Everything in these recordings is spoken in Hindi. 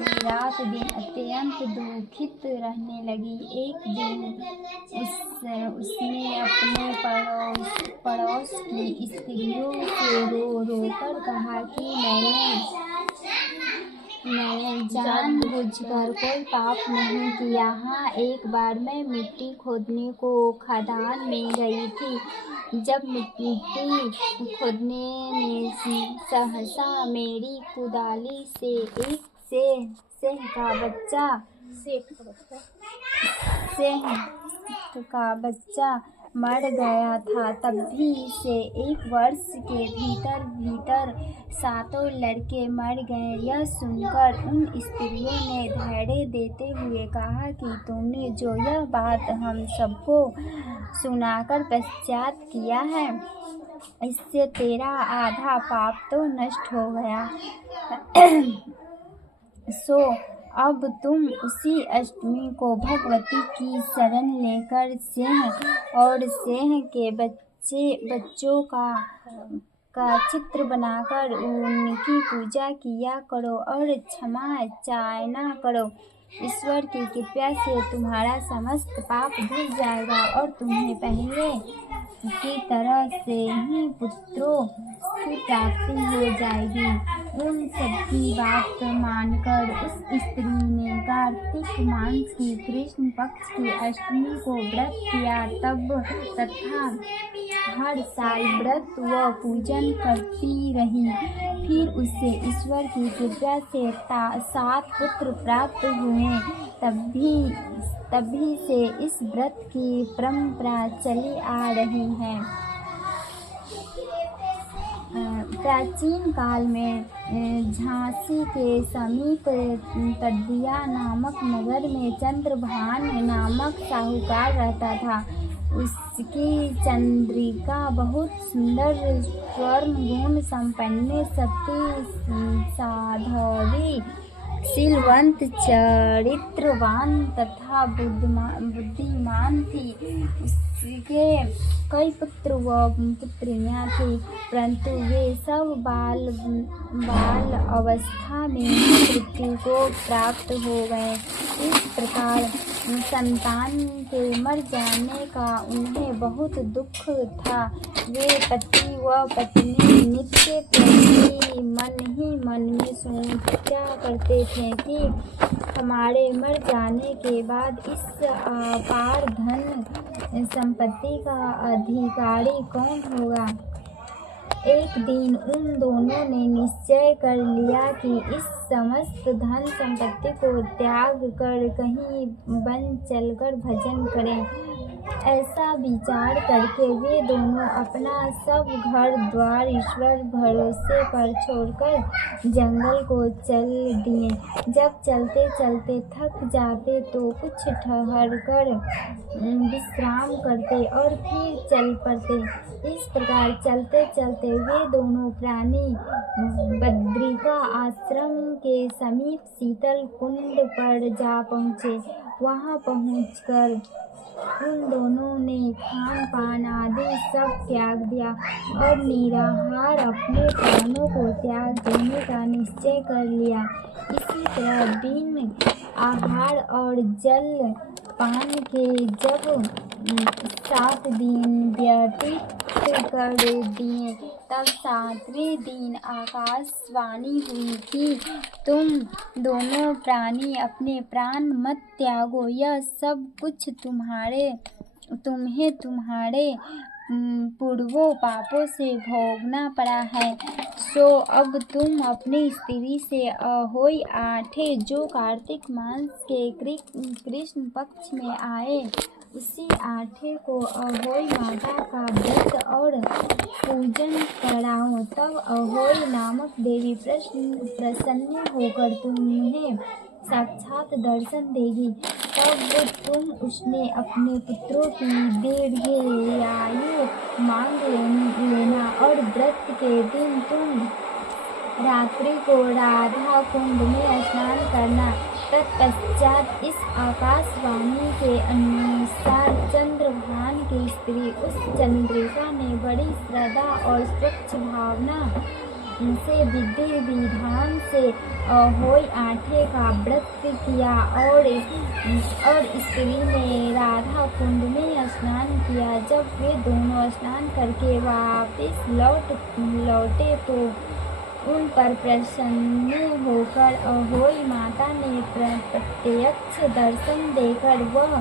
स्त्री रात दिन अत्यंत दुखित रहने लगी। एक दिन उसने अपने पड़ोस की स्त्रियों से रो कर कहा कि मैंने जानबूझकर कोई पाप नहीं किया। हाँ, एक बार मैं मिट्टी खोदने को खदान में गई थी। जब मिट्टी खोदने में सहसा मेरी कुदाली से एक सेंध का बच्चा मर गया था। तभी से 1 वर्ष के भीतर 7 लड़के मर गए। यह सुनकर उन स्त्रियों ने धैर्य देते हुए कहा कि तुमने जो यह बात हम सबको सुनाकर पश्चात किया है, इससे तेरा आधा पाप तो नष्ट हो गया। सो अब तुम उसी अष्टमी को भगवती की शरण लेकर सिंह और सिंह के बच्चों का चित्र बनाकर उनकी पूजा किया करो और क्षमा चाहना करो। ईश्वर की कृपा से तुम्हारा समस्त पाप धुल जाएगा और तुम्हें पहले की तरह से ही पुत्रों की प्राप्ति हो जाएगी। उन सबकी बात मानकर उस स्त्री ने कार्तिक मास की कृष्ण पक्ष की अष्टमी को व्रत किया तथा हर साल व्रत व पूजन करती रही। फिर उसे ईश्वर की कृपा से 7 पुत्र प्राप्त हुए। तभी से इस व्रत की परंपरा चली आ रही है। प्राचीन काल में झांसी के समीप तदिया नामक नगर में चंद्रभान नामक साहूकार रहता था। उसकी चंद्रिका बहुत सुंदर, स्वर्ण गुण संपन्न, सती, साध्वी, शीलवंत, चरित्रवान तथा बुद्धिमान थी। उसके कई पुत्र व पुत्रियां थी, परंतु वे सब बाल अवस्था में मृत्यु को प्राप्त हो गए। इस प्रकार संतान के मर जाने का उन्हें बहुत दुख था। वे पति व पत्नी नित्य प्रति मन ही मन में सोचा करते थे कि हमारे मर जाने के बाद इस अपार धन संपत्ति का अधिकारी कौन होगा। एक दिन उन दोनों ने निश्चय कर लिया कि इस समस्त धन संपत्ति को त्याग कर कहीं वन चलकर भजन करें। ऐसा विचार करके वे दोनों अपना सब घर द्वार ईश्वर भरोसे पर छोड़कर जंगल को चल दिए। जब चलते चलते थक जाते तो कुछ ठहर कर विश्राम करते और फिर चल पड़ते। इस प्रकार चलते चलते वे दोनों प्राणी बद्रिका आश्रम के समीप शीतल कुंड पर जा पहुँचे। वहाँ पहुँचकर उन दोनों ने खान पान आदि सब त्याग दिया और निराहार अपने प्राणों को त्याग देने का निश्चय कर लिया। इसी तरह दिन आहार और जल पान के जब 7 दिन व्यतीत कर दिए, तब 7वें दिन आकाशवाणी हुई कि तुम दोनों प्राणी अपने प्राण मत त्यागो। यह सब कुछ तुम्हें तुम्हारे पूर्वों पापों से भोगना पड़ा है। सो अब तुम अपनी स्त्री से अहोई आठे जो कार्तिक मास के कृष्ण पक्ष में आए, उसी आठे को अहोई माता का व्रत और पूजन कराओ। तब अहोई नामक देवी प्रसन्न होकर तुम्हें साक्षात दर्शन देगी। तब तुम उसने अपने पुत्रों की दीर्घायु मांग लेना और व्रत के दिन तुम रात्रि को राधा कुंड में स्नान करना। तत्पश्चात इस आकाशवाणी के अनुसार चंद्रभान की स्त्री उस चंद्रिका ने बड़ी श्रद्धा और स्वच्छ भावना से विधि विधान से अहोई आठे का व्रत किया और स्त्री ने राधा कुंड में स्नान किया। जब वे दोनों स्नान करके वापस लौटे तो उन पर प्रसन्न होकर अहोई माता ने प्रत्यक्ष दर्शन देकर वह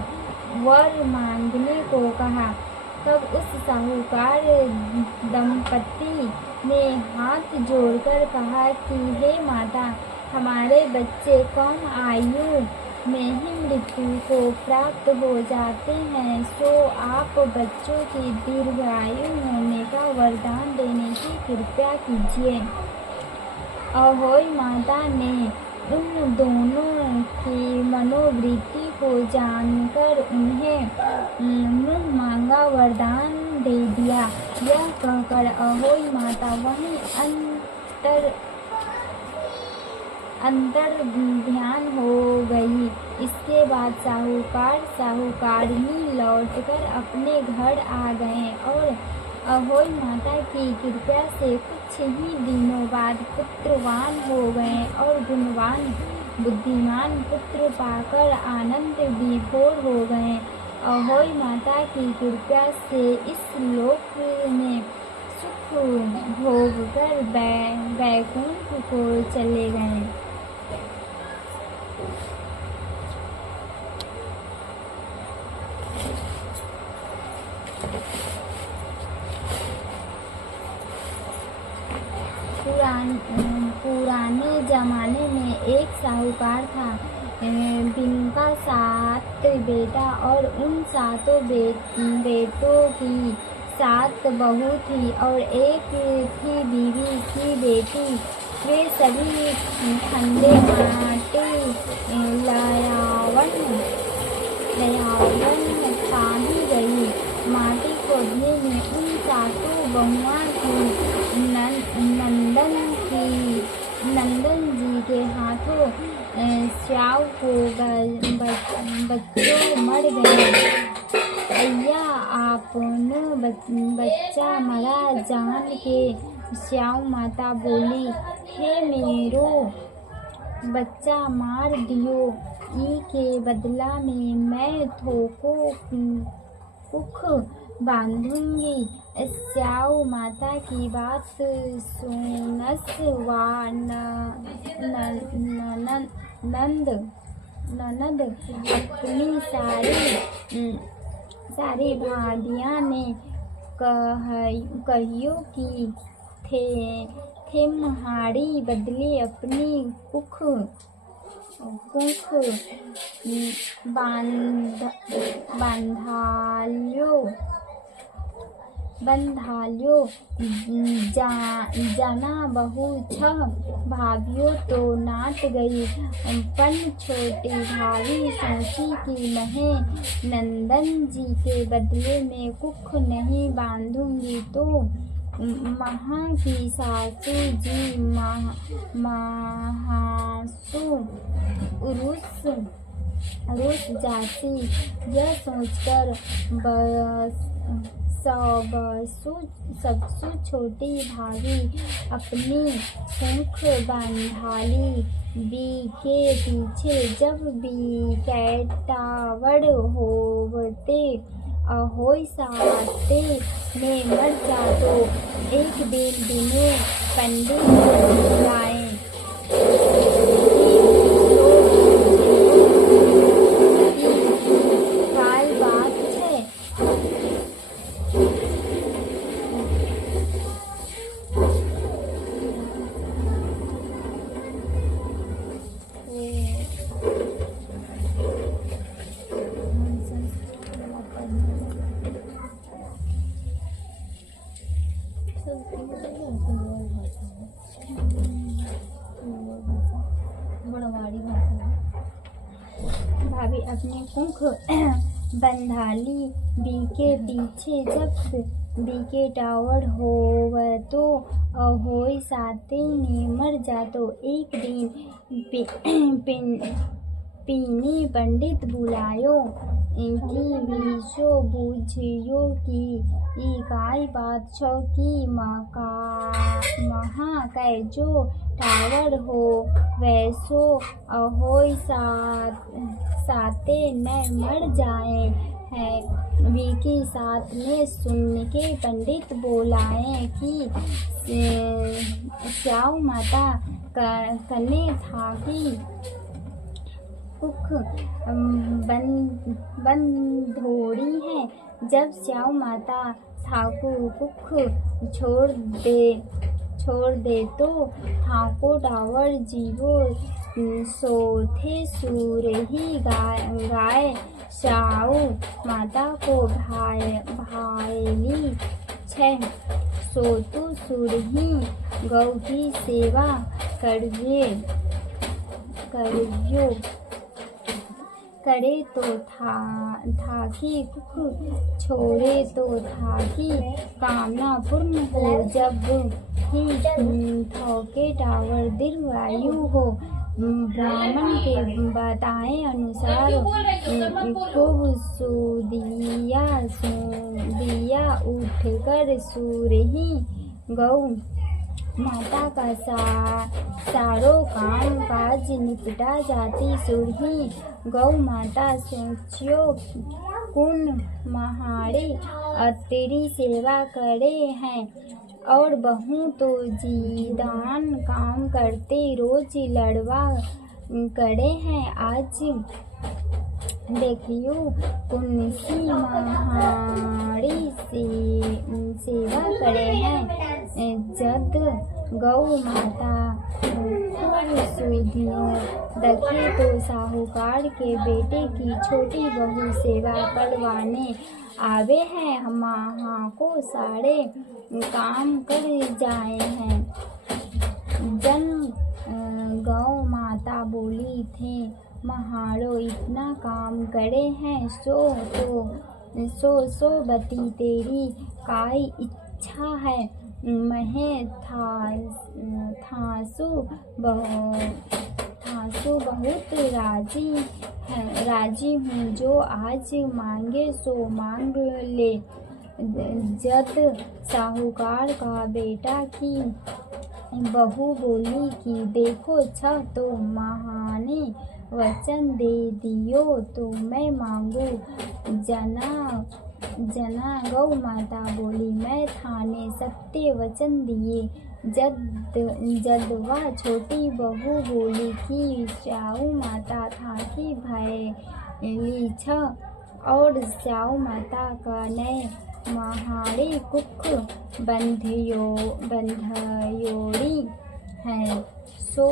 वर मांगने को कहा। तब उस साहूकार दंपति ने हाथ जोड़कर कहा कि हे माता, हमारे बच्चे कम आयु में ही मृत्यु को प्राप्त हो जाते हैं, सो आप बच्चों की दीर्घायु होने का वरदान देने की कृपा कीजिए। अहोई माता ने उन दोनों की मनोवृत्ति को जानकर उन्हें मुँह मांगा वरदान दे दिया। यह कहकर अहोई माता वहीं अंतर ध्यान हो गई। इसके बाद साहूकारनी लौटकर अपने घर आ गए और अहोई माता की कृपा से कुछ ही दिनों बाद पुत्रवान हो गए और गुणवान बुद्धिमान पुत्र पाकर आनंद विभोर हो गए। अहोई माता की कृपा से इस लोक में सुख भोग कर वैकुंठ को चले गए। पुराने जमाने में एक साहूकार था, जिनका 7 बेटा और उन 7 बेटों की 7 बहू थी और एक थी बीवी की बेटी। वे सभी ठंडे माटी लयावन तानी गई। माटी खोदने में उन 7 बहुओं की नंदन जी के हाथों स्याव को बच्चों मर गए। अय्या आपनो बच्चा मरा जान के स्याव माता बोली, हे मेरो बच्चा मार दियो, ई के बदला में मैं थोको कुख बांधूंगी। स्याव माता की बात सुनस ननद अपनी सारी भाभियाँ ने कहियो कि थेमहाड़ी बदले अपनी कुख बंधाल्यो। जना बहू 6 भाभियों तो नाट गई, पन छोटी भाभी सोची कि मैं नंदन जी के बदले में कुख नहीं बांधूंगी तो महा की सासू जी महासु रुस जाती। यह सोचकर सबसे छोटी भाभी अपनी सूख बांधाली बी के पीछे। जब बी कैटावड़ होवते अहोई साते में मर जा तो एक दिन दिने पंडित बुलाए। काल बात है, भाभी अपने कुख बंधाली बी के पीछे। जब बी के टावर होवतो अहोई साते ने मर जातो एक दिन पीनी पंडित बुलायो, इनकी भी सो बूझियो की, इकाई बादशाह की महा कै जो टावर हो, वैसो अहोई साते न मर जाए है। विकी साथ में सुन के पंडित बोलाए कि स्याऊ माता कने था कि कुख बंधोड़ी है। जब स्याऊ माता ठाकुर कुख छोड़ दे तो ठाकुर डावर जीवो सोथे सूर ही गाय स्याऊ माता को भायली छह, सोतु सुर ही गौ की सेवा करियो करे तो था कि कुख छोड़े तो था कि कामना पूर्ण हो। जब ही थोके टावर दीर्घायु हो, ब्राह्मण के बताए अनुसार खूब दिया उठकर सूर ही गौ माता का सारो काम काज निपटा जाती। सुरही गौ माता सोचियो कुन महारे तेरी सेवा करे हैं, और बहू तो जीदान काम करते रोज लड़वा करे हैं। आज देखियो कौन सी महारी सेवा करे हैं। जद गौ माता खूब सुधियो दखे तो साहूकार के बेटे की छोटी बहू सेवा करवाने आवे हैं। वहाँ को सारे काम कर जाए हैं। जन गौ माता बोली थे, महारो इतना काम करे हैं, सो बती तेरी काई इच्छा है। मैं थासु बहुत राजी हूँ, जो आज मांगे सो मांग ले। जद साहूकार का बेटा की बहू बोली कि देखो छह तो महाने वचन दे दियो तो मैं मांगू। जना गौ माता बोली, मैं थाने सत्य वचन दिए। जद वह छोटी बहू बोली कि स्याऊ माता था कि भयली छ, और स्याऊ माता का नए महाड़ी कुख बंधयोड़ी है, सो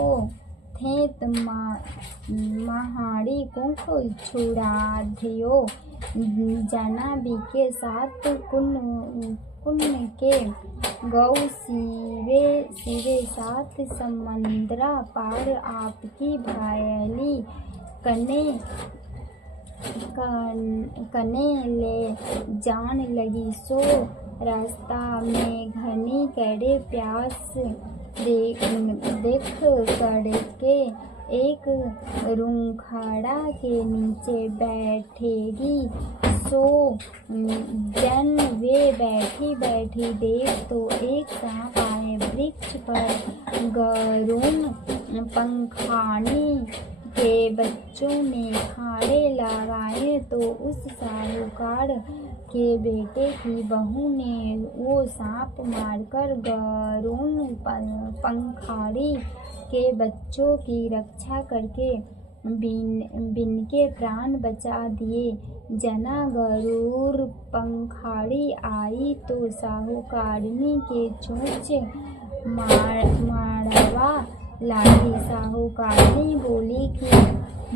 थेत महाड़ी कुख छुड़ा दियो। जना बीके साथ पुण्य के गौ सिवे साथ समंदरा पार आपकी भायली कने ले जान लगी। सो रास्ता में घनी कड़े प्यास देख करके एक रूंखड़ा के नीचे बैठेगी। सो जन वे बैठी देख तो एक सांप आए वृक्ष पर गरुण पंखानी के बच्चों में खाड़े लगाए, तो उस साहूकार के बेटे की बहू ने वो सांप मारकर गरुण पंखाड़ी के बच्चों की रक्षा करके बिन के प्राण बचा दिए। जना गरुड़ पंखाड़ी आई तो साहूकारनी के चोंच मारवा लागी। साहूकारनी बोली कि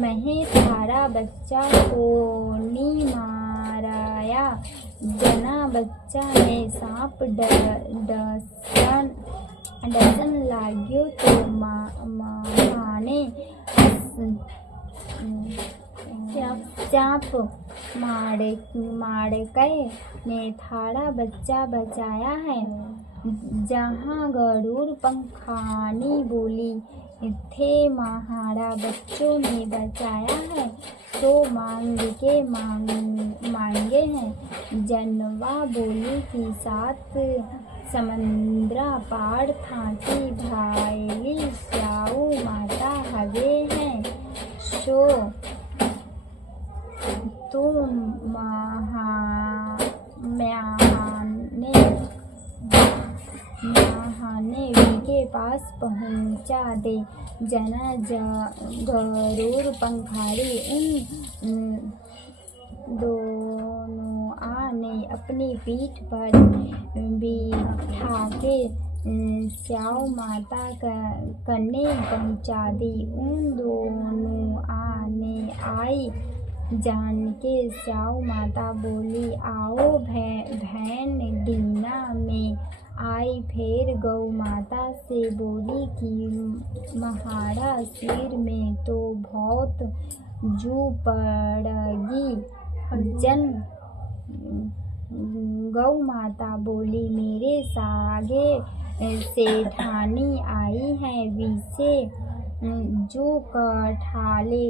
मैं थारा बच्चा को नी माराया। जना बच्चा में सांप डसन लाग्यो तो माने चाप माड़कै ने थारा बच्चा बचाया है। जहाँ गरुड़ पंखानी बोली थे महाड़ा बच्चों ने बचाया है, तो मांग के मांगे हैं। जनवा बोली कि 7 समंदरा पार थाकी भाईली स्याऊ माता हवे हैं, सो तुम महाने वी के पास पहुँचा दे। जना गरुड़ पंखाड़ी उन दोनों ने अपनी पीठ पर बिठा के स्याऊ माता कने पहुँचा दी। उन दोनों ने आई जान के स्याऊ माता बोली, आओ बहन दीना में आई। फिर गौ माता से बोली कि महाड़ा सिर में तो बहुत जू पड़गी। गौ माता बोली, मेरे सागे से ढानी आई है, विसे जो कठाले।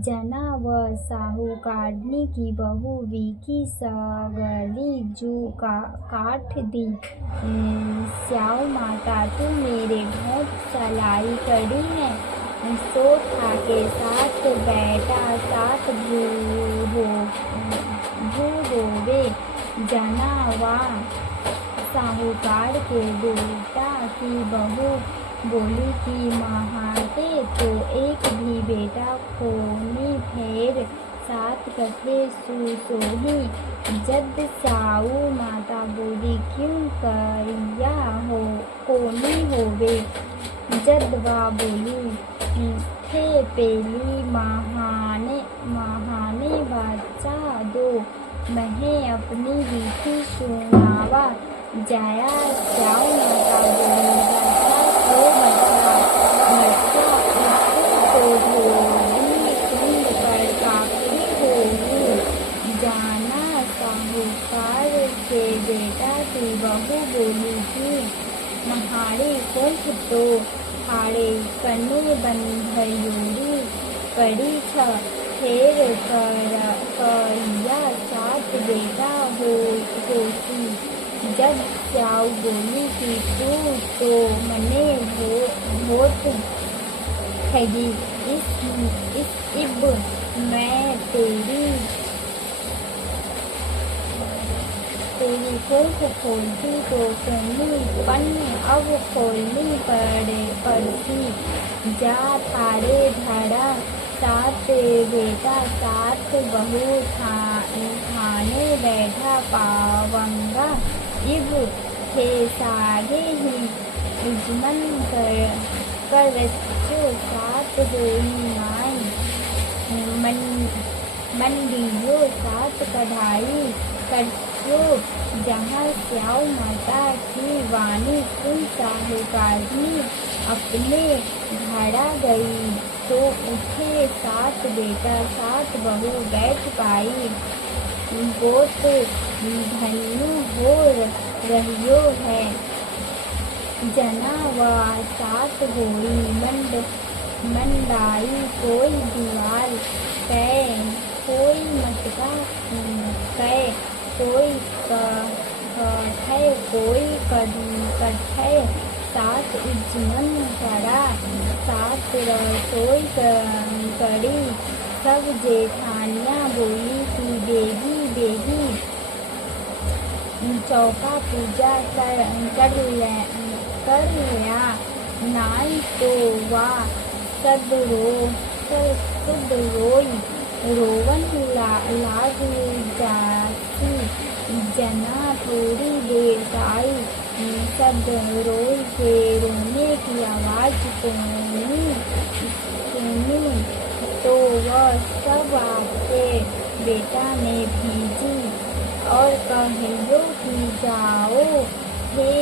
जना व साहूकारनी की बहू विकी सगली जो काट दी। स्याऊ माता, तू मेरे बहुत सलाई करी है, सो था के 7 बेटा 7 भू होवे। जना व साहूकार के बेटा की बहू बोली कि महाते तो एक भी बेटा खोनी, फिर 7 कथे सुसोही। जद स्याऊ माता बोली, क्यों करिया हो कोनी होवे। जदवा बोली, थे पेली महाने बच्चा दो, मैं अपनी विधि सुनावा जाया। स्याऊ माता बोली, बच्चा तो धोबी कुंड पर काफी होगी। जाना साहूकार के बेटा की बहू बोली कि महारे कुंठ तो हारे कने बंधयोरी पड़ी छ। फेर करिया 7 बेटा होती। जब स्याऊ बोली कि तू तो मने होत हैगी, इब मैं तेरी कोख खोलती तो सोनी पन अब खोलनी पड़ती। जा थारे धड़ा 7 बेटा 7 बहू थाने बैठा पावंगा। इब थे सागे ही इजमन कर रचो 7 होई माई। मंडियो 7 कढ़ाई करचो। जहाँ स्याऊ माता की वाणी सुन साहूकारनी अपने घड़ा गई, तो उठे 7 बेटा 7 बहू बैठ पाई। गोत धन्यु हो रहियो है। जना व 7 होई मंडाई, कोई दीवार कै, कोई मटका कै, कोई कठै, कोई कठै। 7 इजमन करा 7 रसोई करी। सब जेठानियाँ बोली कि बेगी चौका पूजा कर लिया, नाई तो वा सद रोवन लाग जाती। जना थोड़ी देर आई, सद रोई के रोने की आवाज सुनी, तो वह सब आपके बेटा ने भेजी और कहियो कि जाओ, हे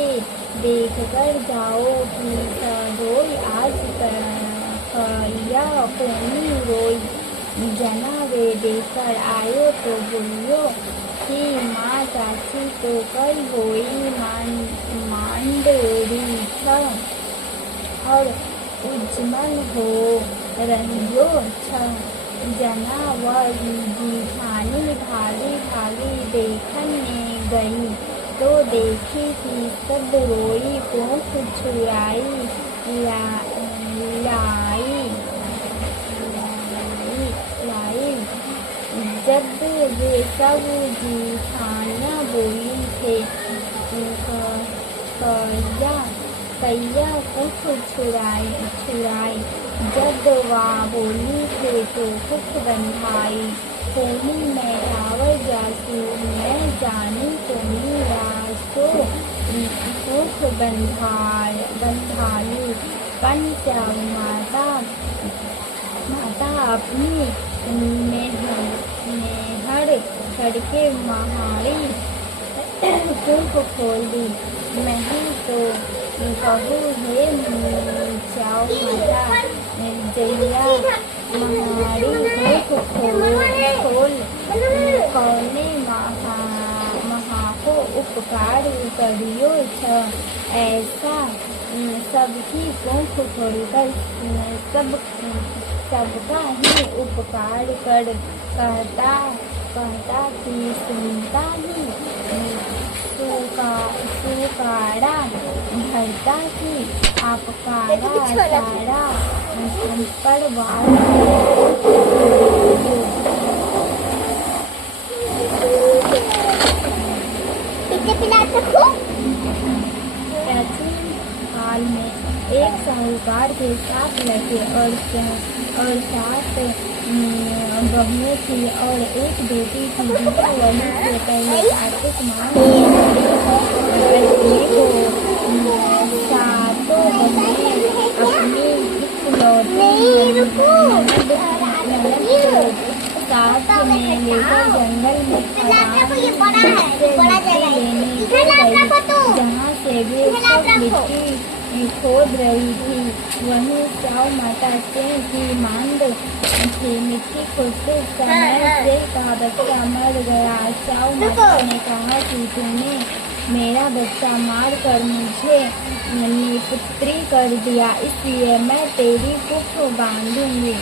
देखकर जाओ कि रोई आज कहिया कोनी रोई। जना वे देखकर आयो तो बोलियो कि माँ चाची तो कई होई मांडरी छ, और उज्जमल हो रहियो छ। जना व जीठानी भागी भागी देखन ने गई, तो देखी कि सब रोई कोख छुड़ाई लाई लाई। जब वे सब जीठानियाँ बोली थे, कैया कुछ छुड़ाई। जब वा बोली थे तो कुछ बंधाई। कोनी मैं रावण जासू, मैं जानी कोनी राज को कुछ बंधाई। पंचा माता अपनी मेहर करके महारी कुंभ खोल दी। मैं तो कहूँ हे जाओ माता, जैया महारी कुंभ खोल कौने महा को उपकार करियो छ। ऐसा सबकी कुंभ खोलकर सबका ही उपकार कर कहता कि सुनता ही सुकारा भरता कि आपकारा सारा परवार। प्राचीन काल में एक साहूकार के 7 लड़के और 7 बहुएं थी और एक बेटी थी। दीपावली से पहले कार्तिक मास को 7 बहुएं अपनी इकलौती साथ में लेकर जंगल में खदान लेने गई, जहाँ से वे सब मिट्टी खोद रही थी। वहीं स्याऊ माता सिंह की मांद थी। मिट्टी खोदते समय सिंह का बच्चा मर गया। स्याऊ माता ने कहा कि तूने मेरा बच्चा मार कर मुझे निपुत्री कर दिया, इसलिए मैं तेरी कुख बांधूंगी।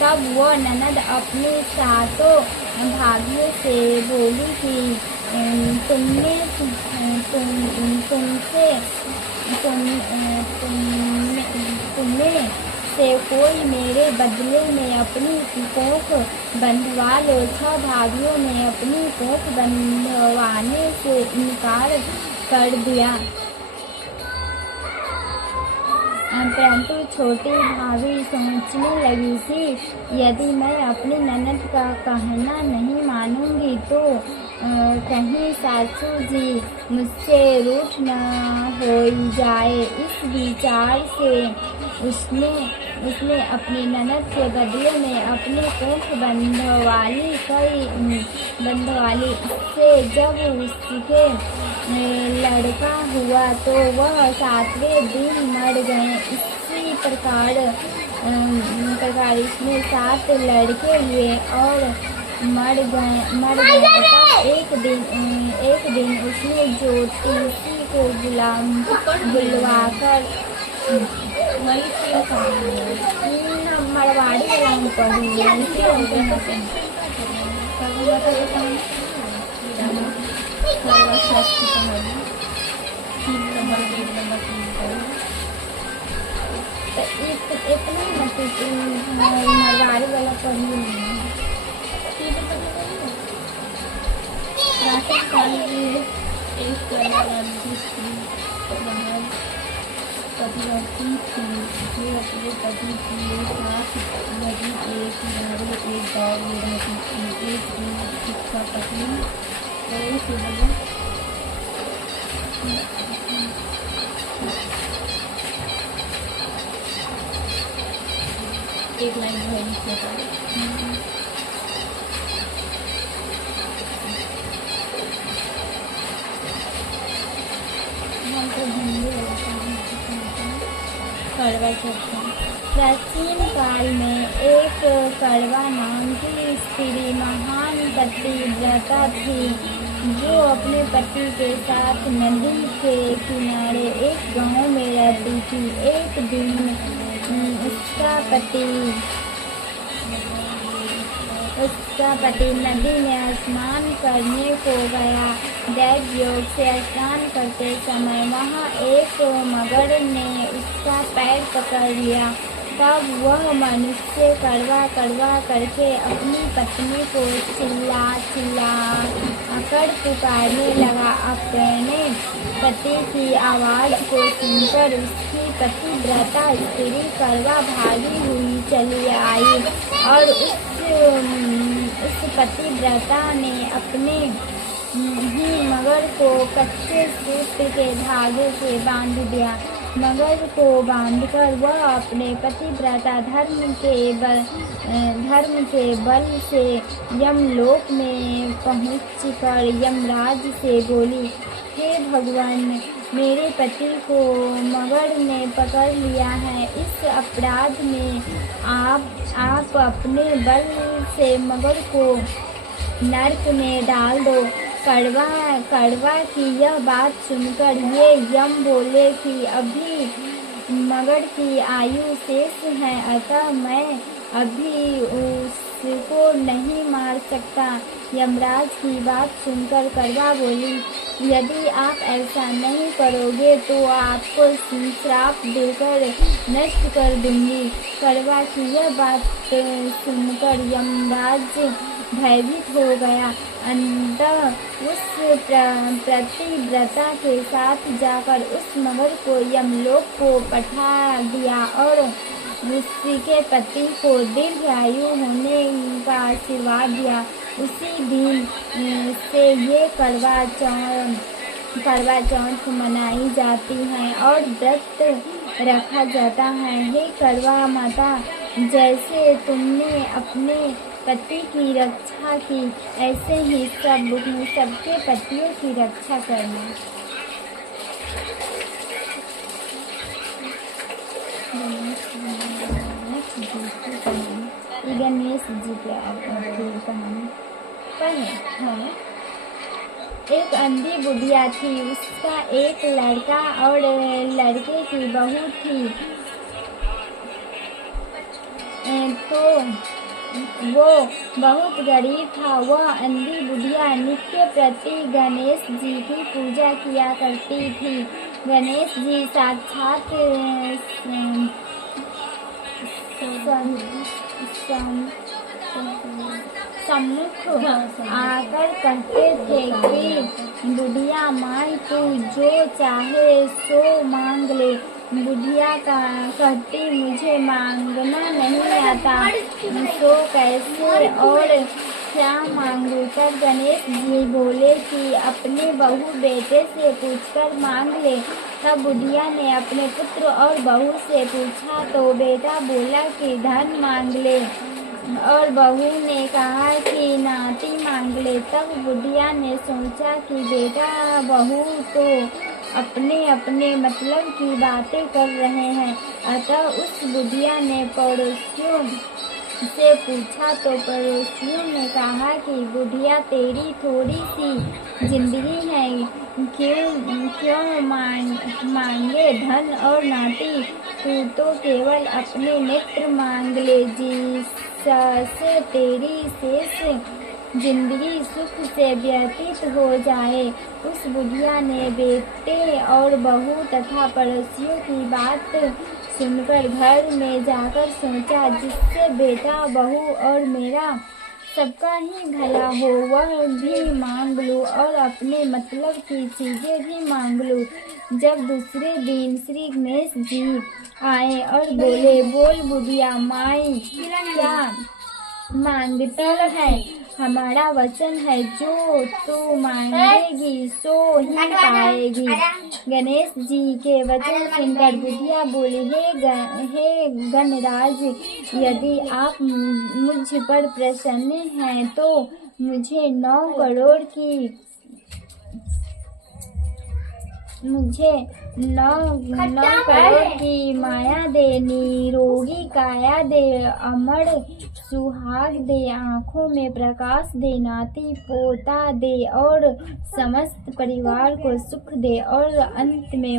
तब वो ननद अपने 7 भाभियों से बोली कि तुमने से कोई मेरे बदले में अपनी कोख बंधवा लो। 6 भाभियों ने अपनी कोख बंधवाने से इनकार कर दिया, परंतु छोटी भाभी सोचने लगी थी, यदि मैं अपनी ननद का कहना नहीं मानूंगी तो कहीं सासू जी मुझसे रूठ न हो जाए। इस विचार से उसने अपनी ननद के बदले में अपनी कोख बंधवाली। इससे जब उसके लड़का हुआ तो वह 7वें दिन मर गए। इसी प्रकार इसमें 7 लड़के हुए और मर गए। एक दिन उसने ज्योतिषी को बुलवाकर मरवाड़ी इतना मरवाड़ी वाला पढ़ी पतिवर्ती थी। वे अपने पति के साथ नदी के किनारे एक गाँव में रहती थी। एक दिन उसका पति गए से बोला, एक लाइन है कड़वा चौथ प्राचीन काल में एक कड़वा नाम की स्त्री महान पतिव्रता थी, जो अपने पति के साथ नदी के किनारे एक गांव में रहती थी। एक दिन उसका पति नदी में स्नान करने को गया। दैव योग से स्नान करते समय वहाँ एक मगर ने उसका पैर पकड़ लिया। तब वह मनुष्य कड़वा कड़वा करके अपनी पत्नी को चिल्ला कर पुकारने लगा। अपने पति की आवाज़ को सुनकर उसकी पतिव्रता स्त्री कड़वा भागी हुई चली आई और उस पतिव्रता ने अपने ही मगर को कच्चे सूत्र के धागे से बांध दिया। मगर को बांधकर वह अपने पतिव्रता धर्म के बल से यमलोक में पहुंचकर यमराज से बोली, हे भगवान, मेरे पति को मगर ने पकड़ लिया है। इस अपराध में आप अपने बल से मगर को नरक में डाल दो। कड़वा की यह बात सुनकर ये यम बोले कि अभी मगर की आयु शेष है, अतः मैं अभी उसको नहीं मार सकता। यमराज की बात सुनकर कड़वा बोली, यदि आप ऐसा नहीं करोगे तो आपको श्राप देकर नष्ट कर दूंगी। कड़वा की यह बात सुनकर यमराज भयभीत हो गया। अंततः उस पतिव्रता के साथ जाकर उस मगर को यमलोक को पठा दिया और उसके पति को दीर्घायु होने का आशीर्वाद दिया। उसी दिन से ये करवा चौथ मनाई जाती है और व्रत रखा जाता है। हे करवा माता, जैसे तुमने अपने पति की रक्षा की, ऐसे ही सबके पतियों की रक्षा करना। गणेश जी की कहानी है। एक अंधी बुढ़िया थी, उसका एक लड़का और लड़के की बहू थी। तो वो बहुत गरीब था। वह अंधी बुढ़िया नित्य प्रति गणेश जी की पूजा किया करती थी। गणेश जी साक्षात सम्मुख आकर कहते थे कि बुढ़िया माई, तू जो चाहे सो मांग ले। बुढ़िया कहती, मुझे मांगना नहीं आता, तो कैसे और क्या मांगू। तब गणेश जी बोले कि अपने बहू बेटे से पूछकर मांग ले। तब बुढ़िया ने अपने पुत्र और बहू से पूछा तो बेटा बोला कि धन मांग ले और बहू ने कहा कि नाती मांग ले। तब बुढ़िया ने सोचा कि बेटा बहू तो अपने अपने मतलब की बातें कर रहे हैं। अतः उस बुढ़िया ने पड़ोसियों से पूछा तो पड़ोसियों ने कहा कि बुढ़िया, तेरी थोड़ी सी जिंदगी है, क्यों मांगे धन और नाती। तू तो केवल अपने नेत्र मांग ले, जिससे तेरी शेष जिंदगी सुख से व्यतीत हो जाए। उस बुढ़िया ने बेटे और बहू तथा पड़ोसियों की बात सुनकर घर में जाकर सोचा, जिससे बेटा बहू और मेरा सबका ही भला हो, वह भी मांग लूँ और अपने मतलब की चीजें भी मांग लूँ। जब दूसरे दिन श्री गणेश जी आए और बोले, बोल बुढ़िया माई, क्या मांगती है। हमारा वचन है, जो तू मांगेगी सो ही पाएगी। गणेश जी के वचन सुनकर बुढ़िया बोली, हे गणराज, यदि आप मुझ पर प्रसन्न हैं तो मुझे 9 करोड़ की मुझे न करो की माया दे, निरोगी काया दे, अमर सुहाग दे, आँखों में प्रकाश दे, नाती पोता दे और समस्त परिवार को सुख दे और अंत में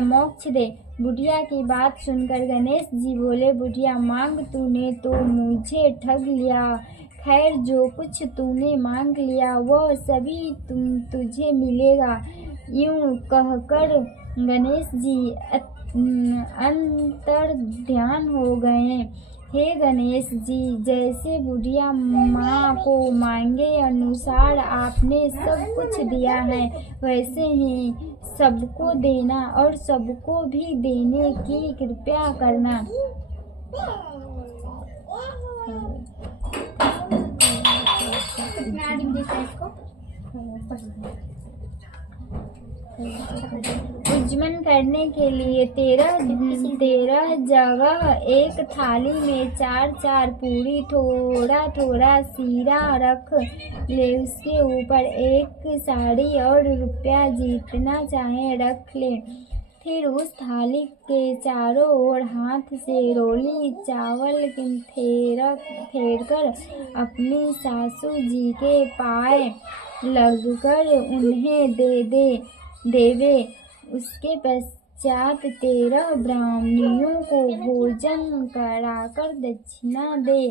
मोक्ष दे। बुढ़िया की बात सुनकर गणेश जी बोले, बुढ़िया मांग तूने तो मुझे ठग लिया, खैर जो कुछ तूने मांग लिया वह सभी तुझे मिलेगा। यूं कहकर गणेश जी अंतर ध्यान हो गए। हे गणेश जी, जैसे बुढ़िया माँ को मांगे अनुसार आपने सब कुछ दिया है, वैसे ही सबको देना और सबको भी देने की कृपा करना। उज्जमन करने के लिए 13 जगह एक थाली में 4 पूरी, थोड़ा थोड़ा सीरा रख ले, उसके ऊपर एक साड़ी और रुपया जितना चाहे रख ले। फिर उस थाली के चारों ओर हाथ से रोली चावल फेरकर अपनी सासू जी के पाए लगकर उन्हें देवे। उसके पश्चात 13 ब्राह्मणों को भोजन कराकर दक्षिणा दे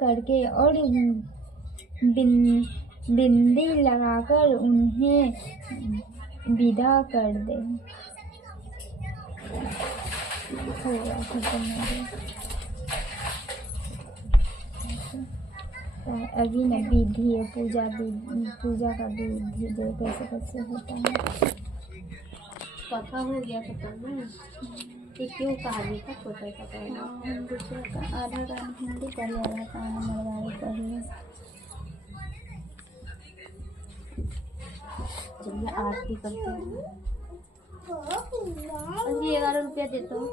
करके और बिंदी लगाकर उन्हें विदा कर दे। अभी न विधि है, पूजा का विधि जो कैसे होता है। कथा हो गया खत्म ना, क्यों कहानी का छोटा सा पहला आधा गाना हिंदी पढ़े, आधा गाना मरवाड़ी पढ़े। चलिए आरती करते हैं। 11 रुपया देता हूँ।